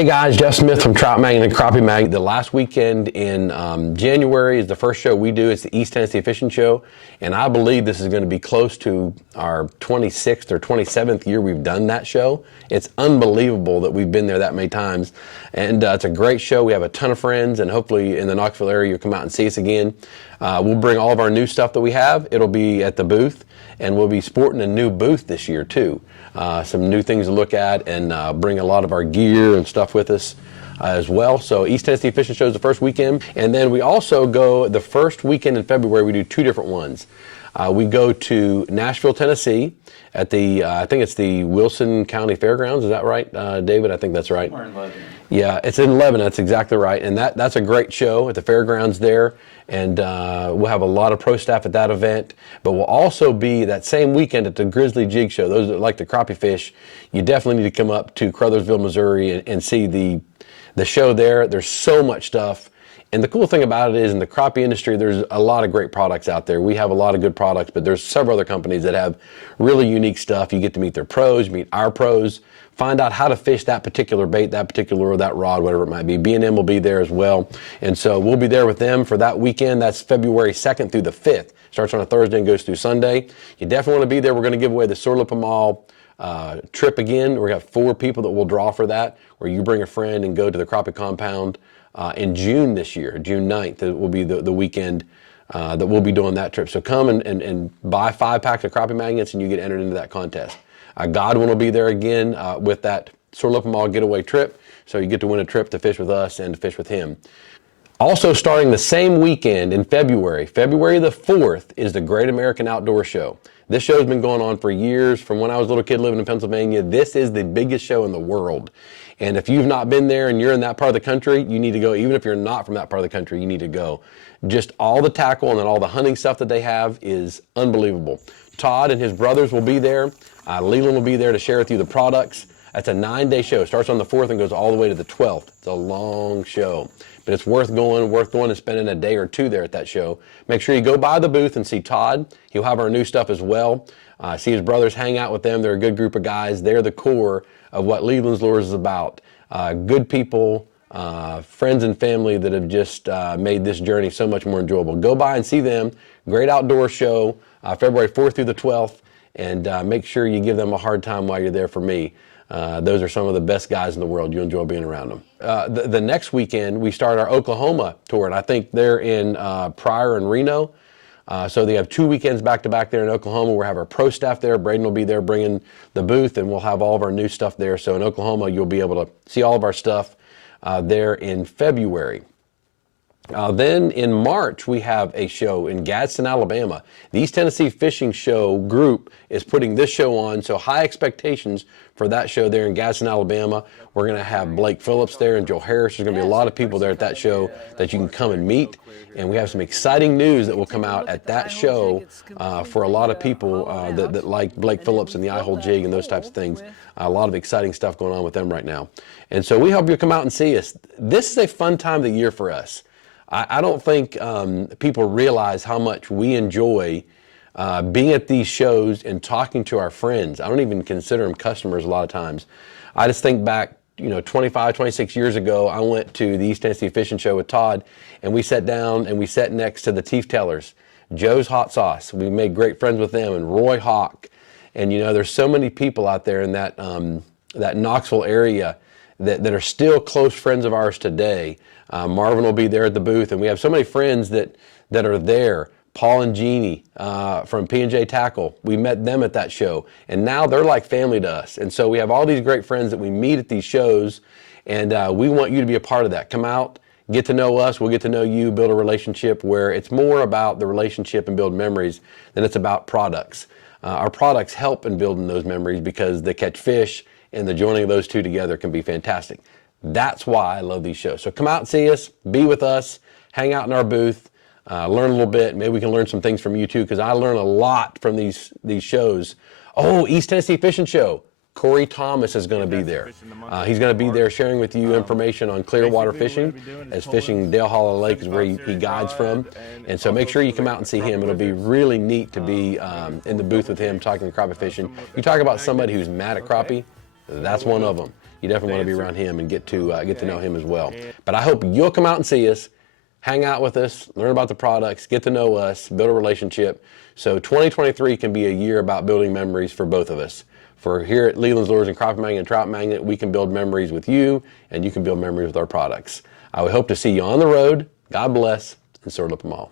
Hey guys, Jeff Smith from Trout Mag and Crappie Mag. The last weekend in January is the first show we do. It's the East Tennessee Fishing Show, and I believe this is going to be close to our 26th or 27th year we've done that show. It's unbelievable that we've been there that many times, and it's a great show. We have a ton of friends, and hopefully in the Knoxville area you'll come out and see us again. We'll bring all of our new stuff that we have. It'll be at the booth, and we'll be sporting a new booth this year too. Some new things to look at, and bring a lot of our gear and stuff with us as well. So East Tennessee Fishing Show is the first weekend, and then we also go the first weekend in February. We do two different ones. We go to Nashville, Tennessee at the I think it's the Wilson County Fairgrounds. Is that right, David? I think that's right. We're in Lebanon. Yeah, it's in Lebanon. That's exactly right, and that's a great show at the fairgrounds there. And we'll have a lot of pro staff at that event, but we'll also be that same weekend at the Grizzly Jig Show. Those that like the crappie fish, you definitely need to come up to Crothersville, Missouri, and see the show there. There's so much stuff. And the cool thing about it is in the crappie industry, there's a lot of great products out there. We have a lot of good products, but there's several other companies that have really unique stuff. You get to meet their pros, meet our pros, find out how to fish that particular bait, that particular lure, that rod, whatever it might be. B&M will be there as well. And so we'll be there with them for that weekend. That's February 2nd through the 5th. Starts on a Thursday and goes through Sunday. You definitely want to be there. We're going to give away the Sur La Pomal trip again. We have 4 people that we'll draw for that, where you bring a friend and go to the crappie compound in June this year, June 9th. It will be the weekend that we'll be doing that trip. So come and buy 5 packs of crappie magnets and you get entered into that contest. Godwin will be there again with that Sur La Pomal getaway trip. So you get to win a trip to fish with us and to fish with him. Also starting the same weekend in February, February the 4th, is the Great American Outdoor Show. This show's been going on for years. From when I was a little kid living in Pennsylvania, this is the biggest show in the world. And if you've not been there and you're in that part of the country, you need to go. Even if you're not from that part of the country, you need to go. Just all the tackle and then all the hunting stuff that they have is unbelievable. Todd and his brothers will be there. Leland will be there to share with you the products. That's a 9-day show. It starts on the 4th and goes all the way to the 12th. It's a long show, but it's worth going and spending a day or two there at that show. Make sure you go by the booth and see Todd. He'll have our new stuff as well. See his brothers, hang out with them. They're a good group of guys. They're the core of what Leland's Lures is about. Good people, friends and family that have just made this journey so much more enjoyable. Go by and see them. Great outdoor show, February 4th through the 12th. And make sure you give them a hard time while you're there for me. Those are some of the best guys in the world. You enjoy being around them. The next weekend, we start our Oklahoma tour, and I think they're in Pryor and Reno. So they have 2 weekends back-to-back there in Oklahoma. We'll have our pro staff there. Braden will be there bringing the booth, and we'll have all of our new stuff there. So in Oklahoma, you'll be able to see all of our stuff there in February. Then in March, we have a show in Gadsden, Alabama. The East Tennessee Fishing Show group is putting this show on, so high expectations for that show there in Gadsden, Alabama. We're going to have Blake Phillips there and Joe Harris. There's going to be a lot of people there at that show that you can come and meet. And we have some exciting news that will come out at that show for a lot of people that like Blake Phillips and the eye-hole jig and those types of things. A lot of exciting stuff going on with them right now. And so we hope you'll come out and see us. This is a fun time of the year for us. I don't think people realize how much we enjoy being at these shows and talking to our friends. I don't even consider them customers a lot of times. I just think back, 25, 26 years ago, I went to the East Tennessee Fishing Show with Todd, and we sat down and we sat next to the Teeth Tellers, Joe's Hot Sauce. We made great friends with them, and Roy Hawk. And, there's so many people out there in that Knoxville area that are still close friends of ours today. Marvin will be there at the booth, and we have so many friends that are there. Paul and Jeannie from P&J Tackle, we met them at that show, and now they're like family to us. And so we have all these great friends that we meet at these shows, and we want you to be a part of that. Come out, get to know us, we'll get to know you, build a relationship where it's more about the relationship and build memories than it's about products. Our products help in building those memories because they catch fish, and the joining of those two together can be fantastic. That's why I love these shows. So come out and see us, be with us, hang out in our booth, learn a little bit. Maybe we can learn some things from you too, because I learn a lot from these shows. Oh, East Tennessee Fishing Show. Corey Thomas is going to be there. He's going to be there sharing with you information on clear water fishing, as fishing Dale Hollow Lake is where he guides from. And so make sure you come out and see him. It'll be really neat to be in the booth with him talking crappie fishing. You talk about somebody who's mad at crappie, that's one of them. you definitely want to be around him and get to know him as well. But I hope you'll come out and see us, hang out with us, learn about the products, get to know us, build a relationship. So 2023 can be a year about building memories for both of us. For here at Leland's Lures and Crappie Magnet and Trout Magnet, we can build memories with you, and you can build memories with our products. I would hope to see you on the road. God bless, and sword up them all.